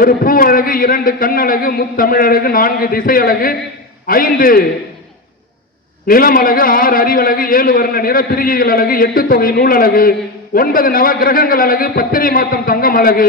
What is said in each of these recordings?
ஒரு பூ அழகு, 2 கண் அழகு, முத்தமிழழகு, 4 திசை அழகு, 5 நிலம் அழகு, 6 அறிவழகு, 7 வர்ண நிற பிரிகைகள் அழகு, 8 தொகை நூல் அழகு, 9 நவ கிரகங்கள் அழகு, பத்திரை மாத்தம் தங்கம் அழகு.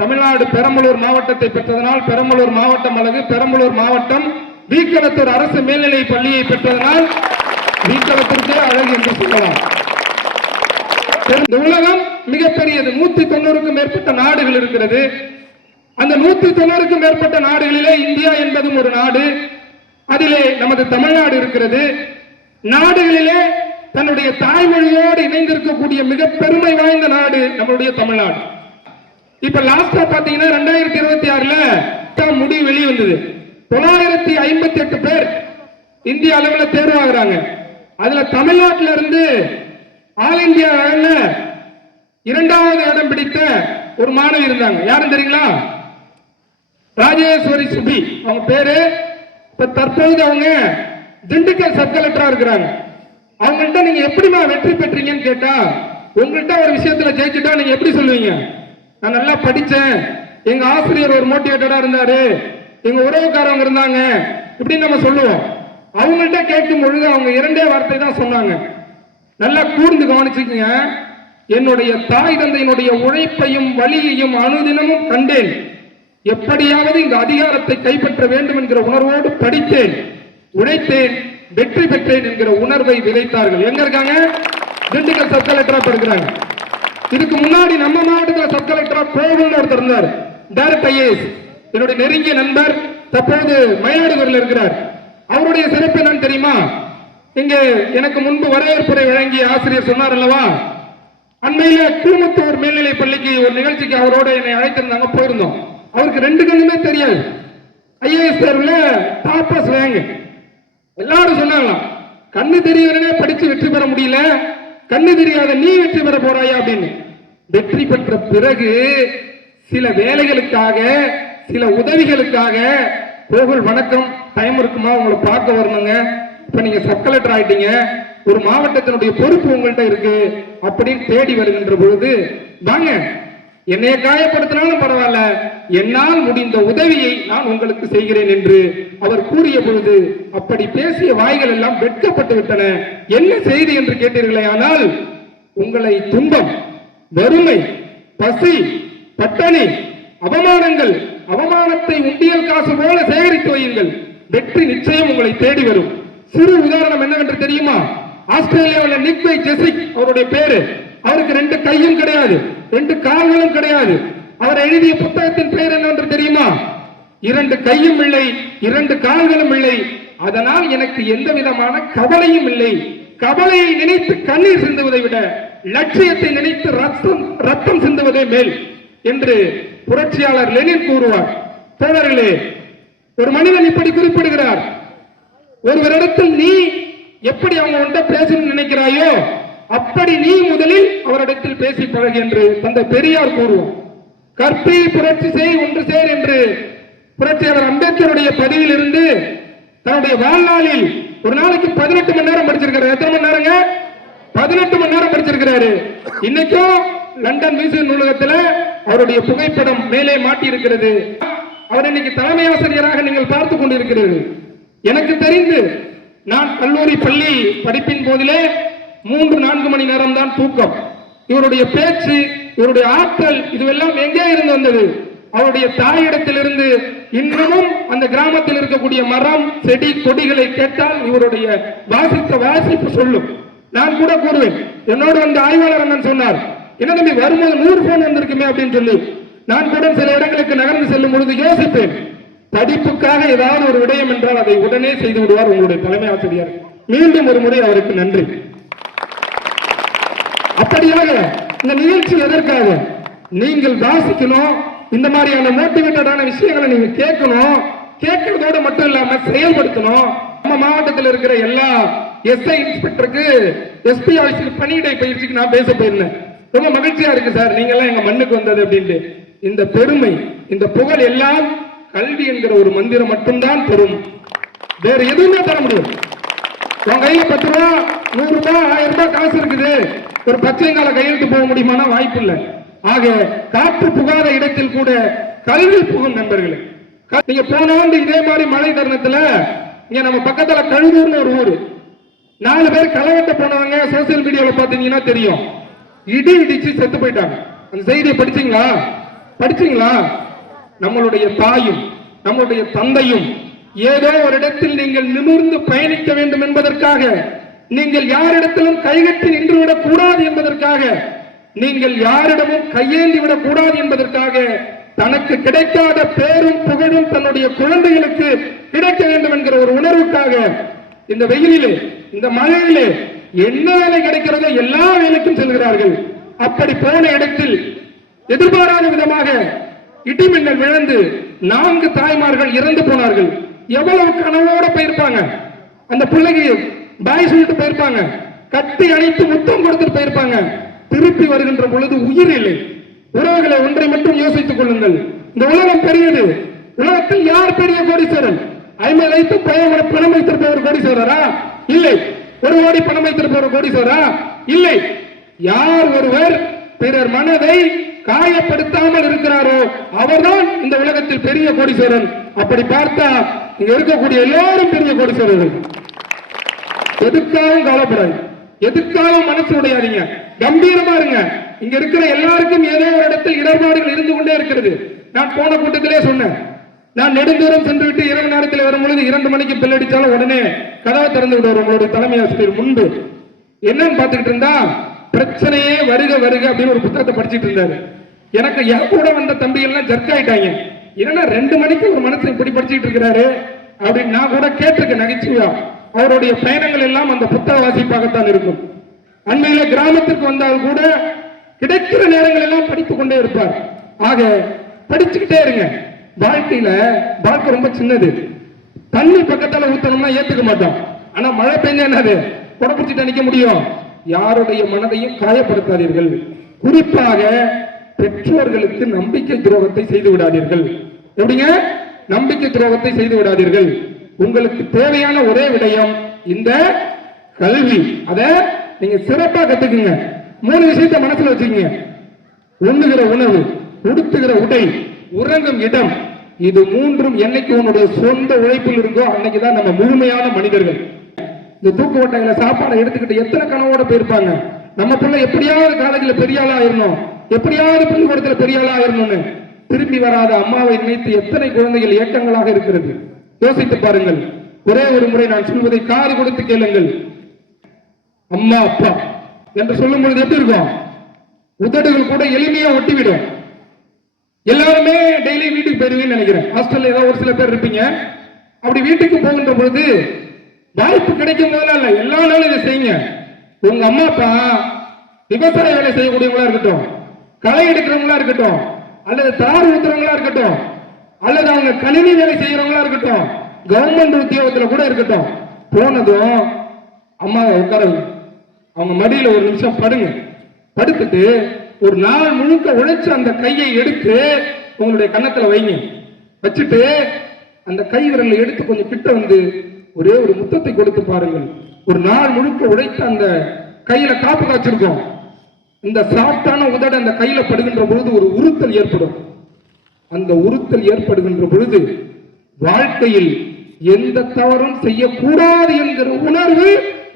தமிழ்நாடு பெரம்பலூர் மாவட்டத்தை பெற்றதனால் பெரம்பலூர் மாவட்டம் அழகு. பெரம்பலூர் மாவட்டம் வீக்கலத்தூர் அரசு மேல்நிலை பள்ளியை பெற்றதனால் வீக்கலத்திற்கு அழகு என்று சொல்லலாம். இந்த உலகம் மிகப்பெரியது. 190க்கும் மேற்பட்ட நாடுகள் இருக்கிறது. அந்த 190க்கும் மேற்பட்ட நாடுகளிலே இந்தியா என்பதும் ஒரு நாடு. அதிலே நமது தமிழ்நாடு இருக்கிறது. நாடுகளிலே தன்னுடைய தாய்மொழியோடு இணைந்திருக்கக்கூடிய மிக பெருமை வாய்ந்த நாடு நம்மளுடைய தமிழ்நாடு. இப்ப லாஸ்டா பாத்தீங்கன்னா 2026 முடிவு வெளியே வந்தது. 958 பேர் இந்திய அளவில் தேர்வாகிறாங்க. அதுல தமிழ்நாட்டில இருந்து ஆல் இந்தியா இரண்டாவது இடம் பிடித்த ஒரு மாணவி இருந்தாங்க. யாரும் தெரியுங்களா? ராஜேஸ்வரி சுபி அவங்க பேரு. இப்ப தற்போது அவங்க திண்டுக்கல் சப் கலெக்டரா இருக்கிறாங்க. அவங்கள்ட்ட நீங்க எப்படிமா வெற்றி பெற்றீங்கன்னு கேட்டா, உங்கள்கிட்ட ஒரு விஷயத்துல ஜெயிச்சுட்டா நீங்க எப்படி சொல்லுவீங்க? நான் நல்லா படிச்சேன், எங்க ஆசிரியர் ஒரு மோட்டிவேட்டடா இருந்தாரு, எங்க உறவுக்காரவங்க இருந்தாங்க, இப்படின்னு நம்ம சொல்லுவோம். அவங்கள்ட்ட கேட்கும் பொழுது அவங்க 2 வார்த்தை தான் சொன்னாங்க. நல்லா கூர்ந்து கவனிச்சுக்கீங்க. என்னுடைய தாய் தந்தையினுடைய உழைப்பையும் வலியையும் அனுதினமும் கண்டேன். எப்படியாவது இந்த அதிகாரத்தை கைப்பற்ற வேண்டும் என்கிற உணர்வோடு படித்தேன், உழைத்தேன், வெற்றி பெற்றேன் என்கிற உணர்வை விதைத்தார்கள். எங்க இருக்காங்க? திண்டுக்கல் சப் கலெக்டரா இருக்கிறாங்க. இதுக்கு முன்னாடி நம்ம மாவட்டத்தில் சப் கலெக்டரா கோவில் ஒருத்தர் இருந்தார், டைரக்ட் ஐஏஎஸ், என்னுடைய நெருங்கிய நண்பர். தற்போது மயிலாடுதுறையில் இருக்கிறார். அவருடைய சிறப்பு என்னன்னு தெரியுமா? இங்க எனக்கு முன்பு வரவேற்புரை வழங்கிய ஆசிரியர் சொன்னார் அல்லவா, அண்மையில கூமுத்தூர் மேல்நிலை பள்ளிக்கு ஒரு நிகழ்ச்சிக்கு அவரோட என்னை அழைத்திருந்தாங்க, போயிருந்தோம். அவருக்கு 2 கண்ணுமே தெரியாது. ஐஏஎஸ் தேர்வுல டாப்பர்ஸ் வாங்க எல்லாரும் சொன்னாங்களாம், கண்ணு தெரியவனே படிச்சு வெற்றி பெற முடியல, கண்ணு தெரியாத நீ வெற்றி பெற போறாயா அப்படின்னு. வெற்றி பெற்ற பிறகு சில வேலைகளுக்காக, சில உதவிகளுக்காக, கோகுல் வணக்கம், டைம் இருக்குமா உங்களை பார்க்க வரணுங்க, இப்ப நீங்க சப் கலெக்டர் ஆயிட்டீங்க, ஒரு மாவட்டத்தினுடைய பொறுப்பு உங்கள்கிட்ட இருக்கு அப்படின்னு தேடி வருகின்ற பொழுது, வாங்க என்னைய காயப்படுத்தினாலும் பரவாயில்ல, என்னால் முடிந்த உதவியை நான் உங்களுக்கு செய்கிறேன் என்று அவர் கூறிய பொழுது அப்படி பேசிய வாய்கள் எல்லாம் வெட்கப்பட்டு விட்டன. என்ன செய்தி என்று கேட்டீர்களே, ஆனால் உங்களை துன்பம், வறுமை, பசி, பட்டணி, அவமானங்கள், அவமானத்தை உண்டியல் காசு போல சேகரித்து வையுங்கள், வெற்றி நிச்சயம் உங்களை தேடி வரும். சிறு உதாரணம் என்னவென்று தெரியுமா? ஆஸ்திரேலியாவில் நிக் ஜெசிக் அவருடைய பேரு. அவருக்கு 2 கையும் கிடையாது, 2 கால்களும் கிடையாது. அவர் எழுதிய புத்தகத்தின் பெயர் என்னவென்று தெரியுமா? 2 கையும் இல்லை, 2 கால்களும் இல்லை, அதனால் எனக்கு எந்த விதமான கவலையும் இல்லை. கவலையை நினைத்து கண்ணீர் சிந்துவதை விட லட்சியத்தை நினைத்து ரத்தம் சிந்துவதே மேல் என்று புரட்சியாளர் லெனின் கூறுவார். தோழர்களே, ஒரு மனிதன் இப்படி குறிப்பிடுகிறார், ஒருவரிடத்தில் நீ எப்படி அவங்க பேசணும்னு நினைக்கிறாயோ அப்படி நீ முதலில் அவரிடத்தில் பேசி பழகு என்று தந்தை பெரியார் கூறுவோம். கற்பி புரட்சி செய் ஒன்று சேர் என்று புரட்சியாளர் அம்பேத்கருடைய பதிவில் இருந்து தன்னுடைய வாழ்நாளில் ஒரு நாளைக்கு 18 மணி நேரம் படிச்சிருக்காரு. எத்தனை மணி நேரங்க? 18 மணி நேரம் படிச்சிருக்கிறாரு. இன்னைக்கும் லண்டன் மியூசியம் நூலகத்தில் அவருடைய புகைப்படம் மேலே மாட்டி இருக்கிறது. அவர் இன்னைக்கு தலைமை ஆசிரியராக நீங்கள் பார்த்துக் கொண்டிருக்கிறீர்கள். எனக்கு தெரிந்து நான் கல்லூரி பள்ளி படிப்பின் போதிலே 3-4 மணி நேரம் தான் தூக்கம். இவருடைய பேச்சு, இவருடைய ஆற்றல், இதுவெல்லாம் எங்கே இருந்து வந்தது? அவருடைய தாயிடத்திலிருந்து. இன்னமும் அந்த கிராமத்தில் இருக்கக்கூடிய மரம், செடி, கொடிகளை கேட்டால் இவருடைய வாசிப்பு சொல்லும். நான் கூட கூறுவேன், என்னோடு வந்த ஆய்வாளர் அண்ணன் சொன்னார், என்ன தம்பி வரும்போது 100 போன் வந்திருக்குமே அப்படின்னு சொல்லி. நான் கூட சில இடங்களுக்கு நகர்ந்து செல்லும் பொழுது யோசிப்பேன், படிப்புக்காக ஏதாவது ஒரு விடயம் என்றால் அதை உடனே செய்து விடுவார் உங்களுடைய தலைமை ஆசிரியர். மீண்டும் ஒரு முறை அவருக்கு நன்றி. அப்படியாக இந்த நிகழ்ச்சி எதற்காக? நீங்கள் வாசிக்கணும், இந்த மாதிரியான மோட்டிவேட்டடான விஷயங்களை நீங்க கேட்கணும். கேட்கறதோட மட்டும் இல்லாம செயல்படுத்தணும். நம்ம மாவட்டத்தில் இருக்கிற எல்லா எஸ்ஐ இன்ஸ்பெக்டருக்கு எஸ்பி ஆஃபீஸில் பணியிடை பயிற்சிக்கு நான் பேச போயிருந்தேன். ரொம்ப மகிழ்ச்சியா இருக்கு சார், நீங்க எல்லாம் எங்க மண்ணுக்கு வந்தது அப்படின்ட்டு. இந்த பெருமை, இந்த புகழ் எல்லாம் கல்வி என்கிற ஒரு மந்திரம் மட்டும்தான் தரும். வேற எதுவுமே தர முடியும். உங்க கையில 10 ரூபா, 100 ரூபாய், 1000 ரூபாய் காசு இருக்குது, ஒரு பச்சைங்கால கையெழுத்து போக முடியுமானா வாய்ப்பு இல்லை. ஆக காற்று புகாத இடத்தில் கூட கல்வி புகும் நண்பர்களே. நீங்க போன ஆண்டு இதே மாதிரி மழை தருணத்துல இங்க நம்ம பக்கத்துல கழுதூர்னு ஒரு ஊரு, 4 பேர் களவெட்ட போனவங்க சோசியல் மீடியாவில் பாத்தீங்கன்னா தெரியும், இடி இடிச்சு செத்து போயிட்டாங்க. அந்த செய்தியை படிச்சீங்களா? படிச்சீங்களா? நம்மளுடைய தாயும் நம்மளுடைய தந்தையும் ஏதோ ஒரு இடத்தில் நீங்கள் நிமிர்ந்து பயணிக்க வேண்டும் என்பதற்காக, நீங்கள் யாரிடத்திலும் கைகட்டி நின்றுவிடக் கூடாது என்பதற்காக, நீங்கள் யாரிடமும் கையேந்தி விடக் கூடாது என்பதற்காக, தனக்கு கிடைக்காத பேரும் புகழும் தன்னுடைய குழந்தைகளுக்கு கிடைக்க வேண்டும் என்கிற ஒரு உணர்வுக்காக இந்த வெயிலிலே இந்த மழையிலே என்ன வேலை கிடைக்கிறதோ எல்லா வேலைக்கும் செல்கிறார்கள். அப்படி போன இடத்தில் எதிர்பாராத விதமாக இடிமின்னல் விழுந்து 4 தாய்மார்கள் இறந்து போனார்கள். எவ்வளவு கனவோட போயிருப்பாங்க, அந்த பிள்ளைக்கு பாய் சொல்லிட்டு போயிருப்பாங்க, கட்டி அணைத்து முத்தம் கொடுத்துட்டு போயிருப்பாங்க. திருப்பி வருகின்ற பொழுது உயிர் இல்லை. உறவுகளை ஒன்றை மட்டும் யோசித்துக் கொள்ளுங்கள், இந்த உலகம் பெரியது. உலகத்தில் யார் பெரிய கோடீஸ்வரன்? 50 வைத்து பணம் வைத்திருப்பவர் கோடீஸ்வரரா? இல்லை. 1 கோடி பணம் வைத்திருப்பவர் கோடீஸ்வரா? இல்லை. யார் ஒருவர் பிறர் மனதை காயப்படுத்தாமல் இருக்கிறாரோ அவர்தான் இந்த உலகத்தில் பெரிய கோடீஸ்வரன். அப்படி பார்த்தா இங்க இருக்கக்கூடிய எல்லாரும் பெரிய கோடீஸ்வரர்கள். எதுக்காகவும் கவலைப்படாது, எதுக்காகவும் மனசு உடையாதீங்க, கம்பீரமா இருங்க. இங்க இருக்கிற எல்லாருக்கும் ஏதோ ஒரு இடத்தில் இடர்பாடுகள் இருந்து கொண்டே இருக்கிறது. நான் போன கூட்டத்திலே சொன்னேன், நான் நெடுந்தூரம் சென்று விட்டு இரவு நேரத்தில் வரும்பொழுது 2 மணிக்கு பெல் அடிச்சாலும் உடனே கதவை திறந்து விடுவார் உங்களுடைய தலைமை ஆசிரியர் முன்பு. என்னன்னு பார்த்துக்கிட்டு இருந்தா, பிரச்சனையே வருக வருக அப்படின்னு ஒரு புத்தகத்தை படிச்சுட்டு இருந்தாரு. எனக்கு என் கூட வந்த தம்பிகள் எல்லாம் ஜர்க் ஆயிட்டாங்க. ஏன்னா 2 மணிக்கு ஒரு மனசு இப்படி படிச்சுட்டு இருக்கிறாரு அப்படின்னு நான் கூட கேட்டிருக்கேன் நகைச்சுவையா. அவருடைய பயணங்கள் எல்லாம் அந்த புத்தக வாசிப்பாகத்தான் இருக்கும். அண்மையில கிராமத்திற்கு வந்தால் கூட கிடைக்கிற நேரங்கள் எல்லாம் படித்துக் கொண்டே இருப்பார். ஆக படிச்சுக்கிட்டே இருங்க. வாழ்க்கை ரொம்ப சின்னது. தண்ணி பக்கத்தால ஊத்தணும்னா ஏத்துக்க மாட்டோம். ஆனா மழை பெஞ்சா என்னது, கொடை பிடிச்சிட்டு நிக்க முடியும். யாருடைய மனதையும் காயப்படுத்தாதீர்கள். குறிப்பாக பெற்றோர்களுக்கு நம்பிக்கை துரோகத்தை செய்து விடாதீர்கள். எப்படிங்க? நம்பிக்கை துரோகத்தை செய்து விடாதீர்கள். உங்களுக்கு தேவையான ஒரே விடயம் இந்த கல்வி. அத நீங்க சிறப்பா கத்துக்குங்க. 3 விஷயத்தை மனசுல வச்சுக்கீங்க. உண்ணுகிற உணவு, உடுத்துகிற உடை, உறங்கும் இடம். இது 3ம் என்னைக்கு உன்னுடைய சொந்த உழைப்பில் இருக்கோ அன்னைக்குதான் நம்ம முழுமையான மனிதர்கள். இந்த தூக்கு ஓட்டையில சாப்பாடை எடுத்துக்கிட்டு எத்தனை கனவோட போயிருப்பாங்க. நம்ம பிள்ளை எப்படியாவது காலேஜ்ல பெரிய ஆளா ஆயிரணும், எப்படியாவது பள்ளிக்கூடத்துல பெரிய ஆளா ஆயிரணும்னு திரும்பி வராத அம்மாவை நினைத்து எத்தனை குழந்தைகள் ஏக்கங்களாக இருக்கிறது. யோசித்து பாருங்கள். ஒரே ஒரு முறை நான் சொல்வதை காது கொடுத்து கேளுங்கள். அம்மா அப்பா என்று சொல்லும் பொழுது எப்படி இருக்கும்? உதடுகள் கூட எளிமையா ஒட்டிவிடும். எல்லாருமே டெய்லி வீட்டுக்கு போயிருவீங்கன்னு நினைக்கிறேன். ஹாஸ்டல்ல ஏதாவது ஒரு சில பேர் இருப்பீங்க. அப்படி வீட்டுக்கு போகின்ற பொழுது வாய்ப்பு கிடைக்கும் போதெல்லாம் இல்ல, எல்லா நாளும் இதை செய்யுங்க. உங்க அம்மா அப்பா விவசாய வேலை செய்யக்கூடியவங்களா இருக்கட்டும், களை எடுக்கிறவங்களா இருக்கட்டும், அல்லது தார் ஊத்துறவங்களா இருக்கட்டும், அல்லது அவங்க கணினி வேலை செய்யறவங்களா இருக்கட்டும், கவர்மெண்ட் உத்தியோகத்துல கூட இருக்கட்டும், போனதும் அம்மாவை உட்கார அவங்க மடியில ஒரு நிமிஷம் படுங்க. படுத்துட்டு ஒரு நாள் முழுக்க உழைச்சு அந்த கையை எடுத்து உங்களுடைய கன்னத்துல வைங்க. வச்சுட்டு அந்த கை விரலை எடுத்து கொஞ்சம் கிட்ட வந்து ஒரே ஒரு முத்தத்தை கொடுத்து பாருங்கள். ஒரு நாள் முழுக்க உழைத்து அந்த கையில காப்பு காய்ச்சிருக்கோம். இந்த சாஃப்டான உதட அந்த கையில படுகின்ற பொழுது ஒரு உறுத்தல் ஏற்படும். அந்த உறுத்தல் ஏற்படுகின்ற பொழுது வாழ்க்கையில் எந்த தவறும் செய்யக்கூடாது என்கிற உணர்வு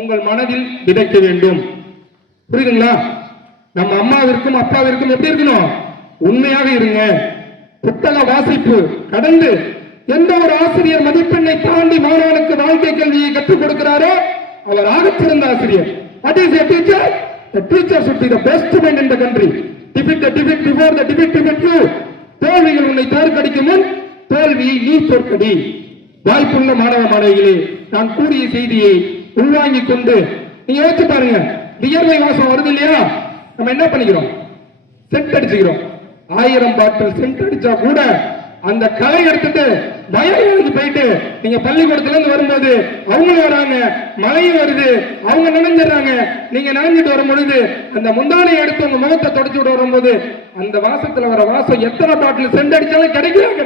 உங்கள் மனதில் விதைக்க வேண்டும். புரியுதுங்களா? நம்ம அம்மாவிற்கும் அப்பாவிற்கும் எப்படி இருக்கணும்? உண்மையாக இருங்க. புத்தக வாசிப்பு கடந்து எந்த ஒரு ஆசிரியர் மதிப்பெண்ணை தாண்டி மாணவனுக்கு வாழ்க்கை கல்வியை கற்றுக் கொடுக்கிறாரோ அவர் ஆகச்சிறந்த ஆசிரியர். What is a teacher? The teacher should be the best man in the country. Defeat the defeat before the defeat defeat you. தோல்விகள் உன்னை தோற்கடிக்கும் முன் தோல்வியை நீ தோற்கடி. வாய்ப்புள்ள மாணவ மாணவிகளே, நான் கூறிய செய்தியை உள்வாங்கிக் கொண்டு நீங்க யோசிச்சு பாருங்க. வியர்வை வாசம் வருது இல்லையா? நம்ம என்ன பண்ணிக்கிறோம்? சென்ட் அடிச்சுக்கிறோம். 1000 பாட்டில் சென்ட் அடிச்சா கூட அந்த களை எடுத்துட்டு வயலுக்கு போயிட்டு நீங்க பள்ளிக்கூடத்துல இருந்து வரும்போது அவங்களும் வராங்க, மழையும் வருது, அவங்க நனைஞ்சிடறாங்க. நீங்க நனைஞ்சிட்டு வரும் பொழுது அந்த முந்தானையை எடுத்து உங்க முகத்தை தொடச்சு விட்டு வரும்போது அந்த வாசத்துல வர வாசம் எத்தனை பாட்டில் சென்ட் அடிச்சாலும் கிடைக்கும்.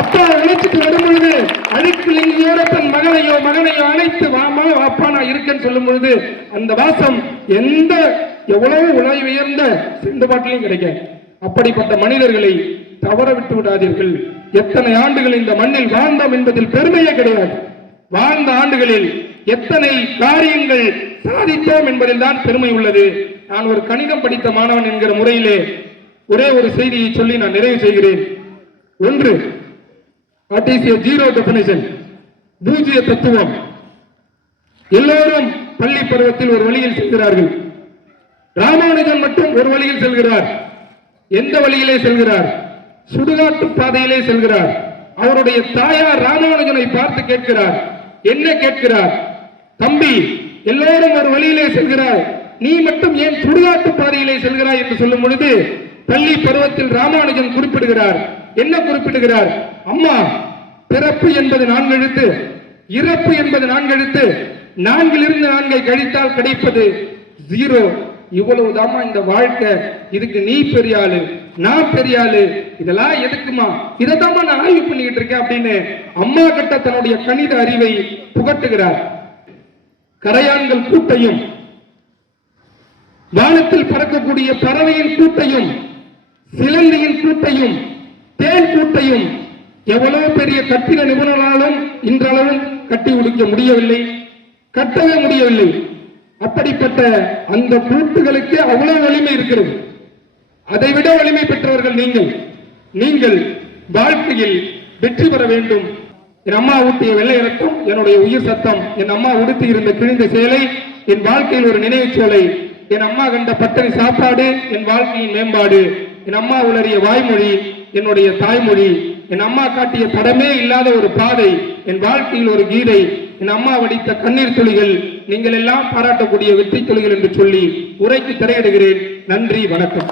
அப்பா உழைச்சிட்டு வரும் பொழுது அழுக்கு லிங்கியோட தன் மகனையோ அழைத்து வாமா அப்பா நான் இருக்கேன்னு சொல்லும் பொழுது அந்த வாசம் எவ்வளவு உலக உயர்ந்த செண்டு பாட்டிலையும் கிடைக்கும். அப்படிப்பட்ட மனிதர்களை தவற விட்டு விடாதீர்கள். எத்தனை ஆண்டுகள் இந்த மண்ணில் வாழ்ந்தோம் என்பதில் பெருமையே கிடையாது. வாழ்ந்த ஆண்டுகளில் எத்தனை காரியங்கள் சாதித்தோம் என்பதில் தான் பெருமை உள்ளது. நான் ஒரு கணிதம் படித்த மாணவன் என்கிற முறையிலே ஒரே ஒரு செய்தியை சொல்லி நான் நிறைவு செய்கிறேன். ஒன்று, what is a zero definition? பூஜ்ய தத்துவம். எல்லோரும் பள்ளி பருவத்தில் ஒரு வழியில் செல்கிறார்கள். ராமானுஜன் மட்டும் ஒரு வழியில் செல்கிறார். எந்த வழியிலே செல்கிறார்? சுடுகாட்டு பாதையிலே செல்கிறார். அவருடைய தாயார் ராமானுஜனை பார்த்து கேட்கிறார். என்ன கேட்கிறார்? தம்பி, எல்லோரும் ஒரு வழியிலே செல்கிறார், நீ மட்டும் ஏன் சுடுகாட்டு பாதையிலே செல்கிறாய் என்று சொல்லும் பொழுது பள்ளி பருவத்தில் ராமானுஜன் குறிப்பிடுகிறார். என்ன குறிப்பிடுகிறார்? அம்மா, பிறப்பு என்பது 4 எழுத்து, இறப்பு என்பது 4 எழுத்து, 4லிருந்து 4ஐ கழித்தால் கிடைப்பது 0. இவ்வளவுதாமா இந்த வாழ்க்கை. இதுக்கு நீ பெரிய ஆளு, நான் பெரிய ஆளு, இதெல்லாம் எதுக்குமா? இதைத்தாமா நான் ஆய்வு பண்ணிக்கிட்டு இருக்கேன் அப்படின்னு அம்மா கிட்ட தன்னுடைய கணித அறிவை புகட்டுகிறார். கரையான்கள் கூட்டையும், வானத்தில் பறக்கக்கூடிய பறவையின் கூட்டையும், சிலந்தியின் கூட்டையும், தேன் கூட்டையும் எவ்வளவு பெரிய கட்டிட நிபுணர்களாலும் இன்றளவும் கட்டி முடிக்க முடியவில்லை, கட்டவே முடியவில்லை. அப்படிப்பட்ட அந்த கூட்டுகளுக்கு அவ்வளவு வலிமை இருக்கிறது. அதைவிட வலிமை பெற்றவர்கள் நீங்கள் வாழ்க்கையில் வெற்றி பெற வேண்டும். என் அம்மா ஊட்டிய வெள்ளை ரத்தம் என்னுடைய உயிர் சத்தம், என் அம்மா உடுத்தி இருந்த கிழிந்த சேலை என் வாழ்க்கையில் ஒரு நினைவுச்சோலை, என் அம்மா கண்ட பட்டணி சாப்பாடு என் வாழ்க்கையின் மேம்பாடு, என் அம்மா உளறிய வாய்மொழி என்னுடைய தாய்மொழி, என் அம்மா காட்டிய தடமே இல்லாத ஒரு பாதை என் வாழ்க்கையில் ஒரு கீதை, என் அம்மா வடித்த கண்ணீர் துளிகள் நீங்கள் எல்லாம் பாராட்டக்கூடிய வெற்றி துளிகள் என்று சொல்லி உரைக்கு திரையிடுகிறேன். நன்றி, வணக்கம்.